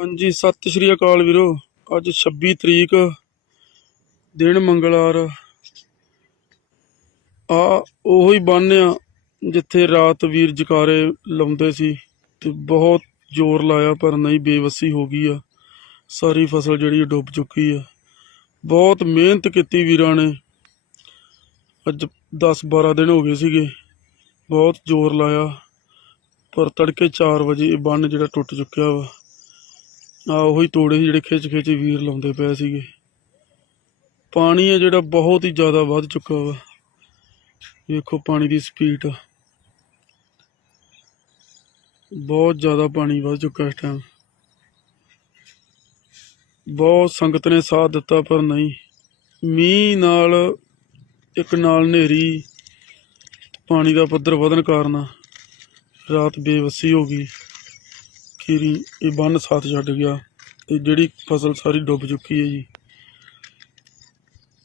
ਹਾਂਜੀ, ਸਤਿ ਸ਼੍ਰੀ ਅਕਾਲ ਵੀਰੋ। ਅੱਜ 26 ਤਰੀਕ, ਦਿਨ ਮੰਗਲਵਾਰ। ਆ ਉਹੀ ਬੰਨ ਆ ਜਿੱਥੇ ਰਾਤ ਵੀਰ ਜਕਾਰੇ ਲਾਉਂਦੇ ਸੀ ਤੇ ਬਹੁਤ ਜ਼ੋਰ ਲਾਇਆ, ਪਰ ਨਹੀਂ, ਬੇਵੱਸੀ ਹੋ ਗਈ ਆ। ਸਾਰੀ ਫਸਲ ਜਿਹੜੀ ਉਹ ਡੁੱਬ ਚੁੱਕੀ ਆ। ਬਹੁਤ ਮਿਹਨਤ ਕੀਤੀ ਵੀਰਾਂ ਨੇ। ਅੱਜ 10 12 ਦਿਨ ਹੋ ਗਏ ਸੀਗੇ, ਬਹੁਤ ਜ਼ੋਰ ਲਾਇਆ। ਪਰ ਤੜਕੇ 4 ਵਜੇ ਇਹ ਬੰਨ ਜਿਹੜਾ ਟੁੱਟ ਚੁੱਕਿਆ ਵਾ। ਆ ਉਹੀ ਤੋੜੇ ਸੀ ਜਿਹੜੇ ਖਿੱਚ ਖਿੱਚ ਵੀਰ ਲਾਉਂਦੇ ਪਏ ਸੀਗੇ। ਪਾਣੀ ਹੈ ਜਿਹੜਾ ਬਹੁਤ ਹੀ ਜ਼ਿਆਦਾ ਵੱਧ ਚੁੱਕਾ ਵਾ। ਵੇਖੋ ਪਾਣੀ ਦੀ ਸਪੀਡ ਬਹੁਤ ਜ਼ਿਆਦਾ ਪਾਣੀ ਵੱਧ ਚੁੱਕਾ ਇਸ ਟਾਈਮ ਬਹੁਤ ਸੰਗਤ ਨੇ ਸਾਥ ਦਿੱਤਾ ਪਰ ਨਹੀਂ। ਮੀਂਹ ਨਾਲ ਇੱਕ ਨਾਲ ਹਨੇਰੀ, ਪਾਣੀ ਦਾ ਪੱਧਰ ਵਧਣ ਕਾਰਨ ਰਾਤ ਬੇਵੱਸੀ ਹੋ ਗਈ। ਖੀਰੀ, ਇਹ ਬੰਨ ਸਾਥ ਛੱਡ ਗਿਆ ਤੇ ਜਿਹੜੀ ਫਸਲ ਸਾਰੀ ਡੁੱਬ ਚੁੱਕੀ ਹੈ ਜੀ।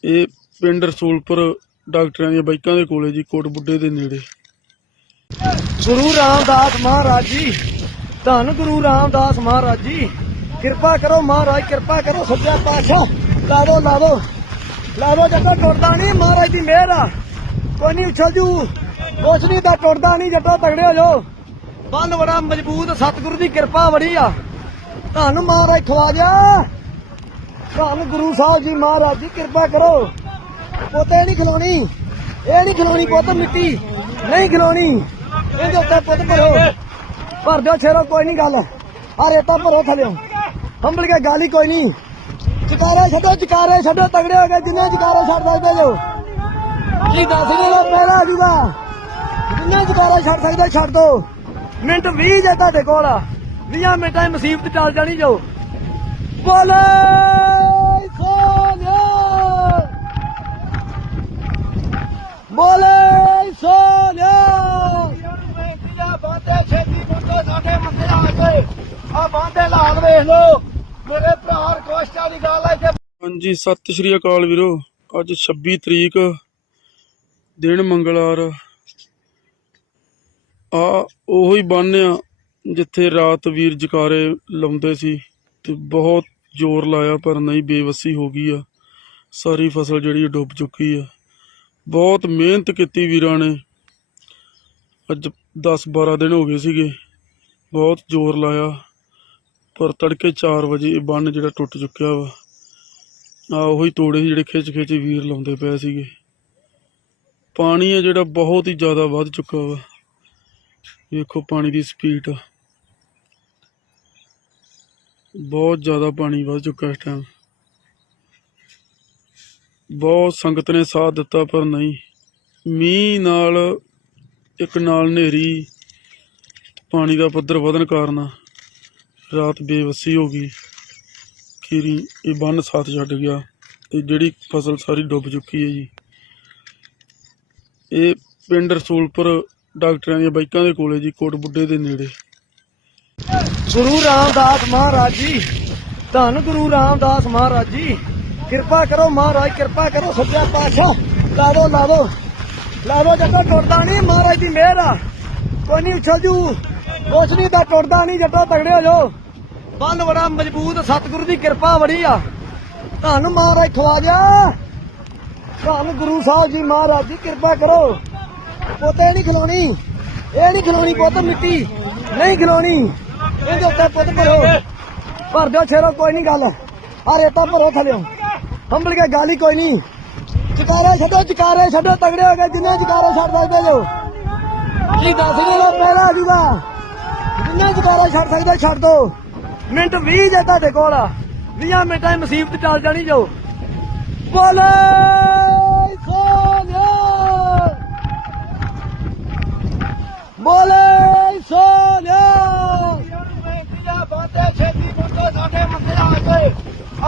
ਇਹ ਪਿੰਡ ਰਸੂਲਪੁਰ ਡਾਕਟਰਾਂ ਦੀਆਂ ਬਾਈਕਾਂ ਦੇ ਕੋਲੇ ਜੀ, ਕੋਟ ਬੁੱਢੇ ਦੇ ਨੇੜੇ। ਗੁਰੂ ਰਾਮਦਾਸ ਮਹਾਰਾਜ ਜੀ, ਧੰਨ ਗੁਰੂ ਰਾਮਦਾਸ ਮਹਾਰਾਜ ਜੀ। ਕਿਰਪਾ ਕਰੋ ਮਹਾਰਾਜ, ਕਿਰਪਾ ਕਰੋ ਸੱਚਾ ਪਾਤਸ਼ਾਹ। ਲਾ ਲਾਵੋ। ਲਾਵੋ ਦੋ ਜੱਟਾ, ਟੁੱਟਦਾ ਨਹੀਂ, ਮਹਾਰਾਜ ਦੀ ਮਿਹਰ ਆ। ਕੋਈ ਨਹੀਂ ਉਛਲ ਜੂ। ਕੁਛ ਨਹੀਂ ਤਾਂ ਟੁੱਟਦਾ ਨਹੀਂ, ਜੱਟਾ ਤਗੜੇ ਹੋ ਜਾਓ। ਬੰਨ ਬੜਾ ਮਜ਼ਬੂਤ, ਸਤਿਗੁਰੂ ਦੀ ਕਿਰਪਾ ਬੜੀ ਆ। ਤੁਹਾਨੂੰ ਮਹਾਰਾਜ ਖਵਾਜਾ ਧੰਨ ਗੁਰੂ ਸਾਹਿਬ ਜੀ ਮਹਾਰਾਜ ਜੀ, ਕਿਰਪਾ ਕਰੋ। ਪੋਤੇ ਨਹੀਂ ਖਲੋਣੀ। ਇਹ ਨਹੀਂ ਖਲੋਣੀ ਪੁੱਤ, ਮਿੱਟੀ। ਨਹੀਂ ਖਲੋਣੀ। ਇਹਦੇ ਉੱਤੇ ਪੁੱਤ ਭਰੋ। ਭਰ ਦਿਓ ਛੇਰੋ ਕੋਈ ਨਹੀਂ ਗੱਲ। ਆ ਰੇਤਾ ਭਰੋ ਥਲਿਓ। ਹੰਬਲ ਕੇ ਗਾਲੀ ਕੋਈ ਨਹੀਂ। ਚਕਾਰੇ ਛੱਡੋ ਚਕਾਰੇ ਛੱਡੋ, ਤਗੜੇ ਹੋ ਗਏ ਜਿੰਨੇ ਚਕਾਰੇ ਛੱਡ ਸਕਦੇ ਜੋ। ਕੀ ਦੱਸ ਦੇ ਲੋ ਜੂਗਾ ਜਿੰਨੇ ਚਕਾਰੇ ਛੱਡ ਸਕਦੇ, ਛੱਡ ਦੋ। ਮਿੰਟ 20 ਜੇ ਤੁਹਾਡੇ ਕੋਲ 20 ਮਿੰਟਾਂ ਦੀ ਮੁਸੀਬਤ ਚੱਲ ਜਾਣੀ ਜੋ। ਬੋਲੇ ਸੋਨਿਆ ਬੋਲੇ ਸੋਨਿਆ ਬਾਂਦੇ ਛੇਤੀ ਮੁੰਡੇ ਸਾਡੇ ਮੰਦੇ ਆ ਗਏ ਆ ਬਾਂਦੇ ਲਾਲ ਵੇਖ ਲੋ ਮੇਰੇ ਭਰਾ ਰਿਕਵੈਸਟਾਂ ਦੀ ਗੱਲ ਹੈ ਕਿ ਹਾਂਜੀ, ਸਤਿ ਸ਼੍ਰੀ ਅਕਾਲ ਵੀਰੋ। ਅੱਜ 26 ਤਰੀਕ, ਦਿਨ ਮੰਗਲਵਾਰ। ਆ ਉਹੀ ਬੰਨ ਆ ਜਿੱਥੇ ਰਾਤ ਵੀਰ ਜਕਾਰੇ ਲਾਉਂਦੇ ਸੀ ਤੇ ਬਹੁਤ ਜ਼ੋਰ ਲਾਇਆ, ਪਰ ਨਹੀਂ, ਬੇਵੱਸੀ ਹੋ ਗਈ ਆ। ਸਾਰੀ ਫਸਲ ਜਿਹੜੀ ਉਹ ਡੁੱਬ ਚੁੱਕੀ ਆ। ਬਹੁਤ ਮਿਹਨਤ ਕੀਤੀ ਵੀਰਾਂ ਨੇ। ਅੱਜ 10 12 ਦਿਨ ਹੋ ਗਏ ਸੀਗੇ। ਬਹੁਤ ਜ਼ੋਰ ਲਾਇਆ, ਪਰ ਤੜਕੇ 4 ਵਜੇ ਇਹ ਬੰਨ ਜਿਹੜਾ ਟੁੱਟ ਚੁੱਕਿਆ ਵਾ, ਆ ਉਹੀ ਤੋੜੇ ਸੀ ਜਿਹੜੇ ਖਿੱਚ ਖਿੱਚ ਵੀਰ ਲਾਉਂਦੇ ਪਏ ਸੀਗੇ। ਪਾਣੀ ਹੈ ਜਿਹੜਾ ਬਹੁਤ ਹੀ ਜ਼ਿਆਦਾ ਵੱਧ ਚੁੱਕਾ ਵਾ। ਵੇਖੋ ਪਾਣੀ ਦੀ ਸਪੀਡ ਬਹੁਤ ਜ਼ਿਆਦਾ ਪਾਣੀ ਵੱਧ ਚੁੱਕਾ ਇਸ ਟਾਈਮ ਬਹੁਤ ਸੰਗਤ ਨੇ ਸਾਥ ਦਿੱਤਾ, ਪਰ ਨਹੀਂ। ਮੀਂਹ ਨਾਲ ਇੱਕ ਨਾਲ ਹਨੇਰੀ, ਪਾਣੀ ਦਾ ਪੱਧਰ ਵਧਣ ਕਾਰਨ ਰਾਤ ਬੇਵੱਸੀ ਹੋ ਗਈ। ਖੀਰੀ, ਇਹ ਬੰਨ ਸਾਥ ਛੱਡ ਗਿਆ। ਤੇ ਜਿਹੜੀ ਫਸਲ ਸਾਰੀ ਡੁੱਬ ਚੁੱਕੀ ਹੈ ਜੀ। ਇਹ ਪਿੰਡ ਰਸੂਲਪੁਰ ਡਾਕਟਰਾਂ ਦੀਆਂ ਬਾਈਕਾਂ ਦੇ ਕੋਲੇ ਜੀ, ਕੋਟ ਬੁੱਢੇ ਦੇ ਨੇੜੇ। ਗੁਰੂ ਰਾਮਦਾਸ ਮਹਾਰਾਜ ਜੀ, ਧੰਨ ਗੁਰੂ ਰਾਮਦਾਸ ਮਹਾਰਾਜ ਜੀ। ਕਿਰਪਾ ਕਰੋ ਮਹਾਰਾਜ, ਕਿਰਪਾ ਕਰੋ ਸੱਚਾ ਪਾਤਸ਼ਾਹ। ਲਾ ਦੋ ਲਾ ਦੋ ਲਾ ਦੋ ਜੱਟਾ ਟੁੱਟਦਾ ਨਹੀਂ, ਮਹਾਰਾਜ ਦੀ ਮਿਹਰ ਆ। ਕੋਈ ਨਹੀਂ ਉਛਲ ਜੂ। ਕੁਛ ਨਹੀਂ ਤਾਂ ਟੁੱਟਦਾ ਨਹੀਂ, ਜੱਟਾ ਤਗੜੇ ਹੋ ਜਾਓ। ਬੰਨ ਬੜਾ ਮਜ਼ਬੂਤ, ਸਤਿਗੁਰੂ ਦੀ ਕਿਰਪਾ ਬੜੀ ਆ। ਧੰਨ ਮਹਾਰਾਜ ਖਵਾਜਾ ਧੰਨ ਗੁਰੂ ਸਾਹਿਬ ਜੀ ਮਹਾਰਾਜ ਜੀ, ਕਿਰਪਾ ਕਰੋ। ਪੋਤੇ ਨਹੀਂ ਖਲੋਣੀ ਇਹ ਨਹੀਂ ਖਲੋਣੀ ਪੁੱਤ, ਮਿੱਟੀ। ਨਹੀਂ ਖਲੋਣੀ ਇਹਦੇ ਉੱਤੇ ਪੁੱਤ ਭਰੋ। ਭਰ ਦਿਓ ਛੇਰੋ ਕੋਈ ਨਹੀਂ ਗੱਲ। ਆ ਰੇਤਾ ਭਰੋ ਥਲਿਓ। ਹੰਬਲ ਕੇ ਗਾਲੀ ਕੋਈ ਨਹੀਂ। ਚਕਾਰੇ ਛੱਡੋ ਚਕਾਰੇ ਛੱਡੋ, ਤਗੜੇ ਹੋ ਗਏ ਜਿੰਨੇ ਚਕਾਰੇ ਛੱਡ ਸਕਦੇ ਜੋ। ਕੀ ਦੱਸ ਦੇ ਲੋ ਪਹਿਲਾਂ ਆ ਜਿੰਨੇ ਚਕਾਰੇ ਛੱਡ ਸਕਦੇ, ਛੱਡ ਦੋ। ਮਿੰਟ 20 ਜੇ ਤੁਹਾਡੇ ਕੋਲ ਆ। 20 ਮਿੰਟਾਂ 'ਚ ਮੁਸੀਬਤ ਚੱਲ ਜਾਣੀ ਜੋ। ਬੋਲੇ!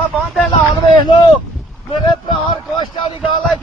ਆ ਬਾਂਦੇ ਲਾਲ ਵੇਖ ਲੋ ਮੇਰੇ ਭਰਾ ਕੋਸ਼ਟਾ ਦੀ ਗੱਲ ਹੈ